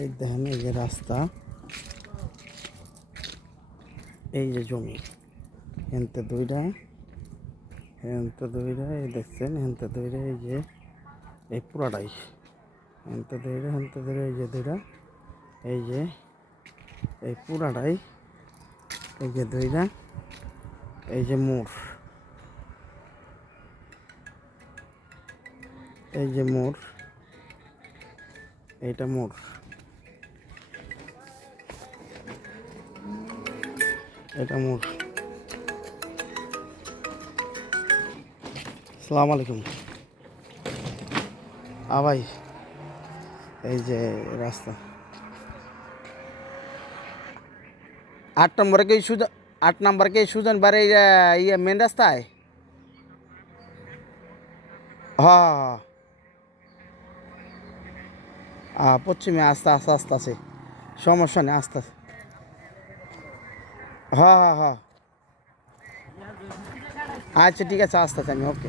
এই দেখেন, এই যে রাস্তা, এই যে জমি, হেনতে দুইটা, এই দেখছেন, হেনতে দুইটা, এই যে এই পুরাটাই হেনতে দুইটা, এই যে দুইটা, এই যে এই পুরাটাই, এই যে দুইটা, এই যে মোড়, এই যে মোড়, এইটা মোড়, এটা মোড়। আসসালামু আলাইকুম। ভাই, এই যে রাস্তা 8 নম্বরে কি সুজন, 8 নম্বর কি সুজন বাড়ি, ইয়ে মেন রাস্তায়। হ্যাঁ, পশ্চিমে আস্তে আস্তে আস্তে আছে, সমস্যা নেই, আস্তে আস্তে। হ্যাঁ হ্যাঁ হ্যাঁ, আচ্ছা ঠিক আছে, আস্তে আস্তে আমি, ওকে।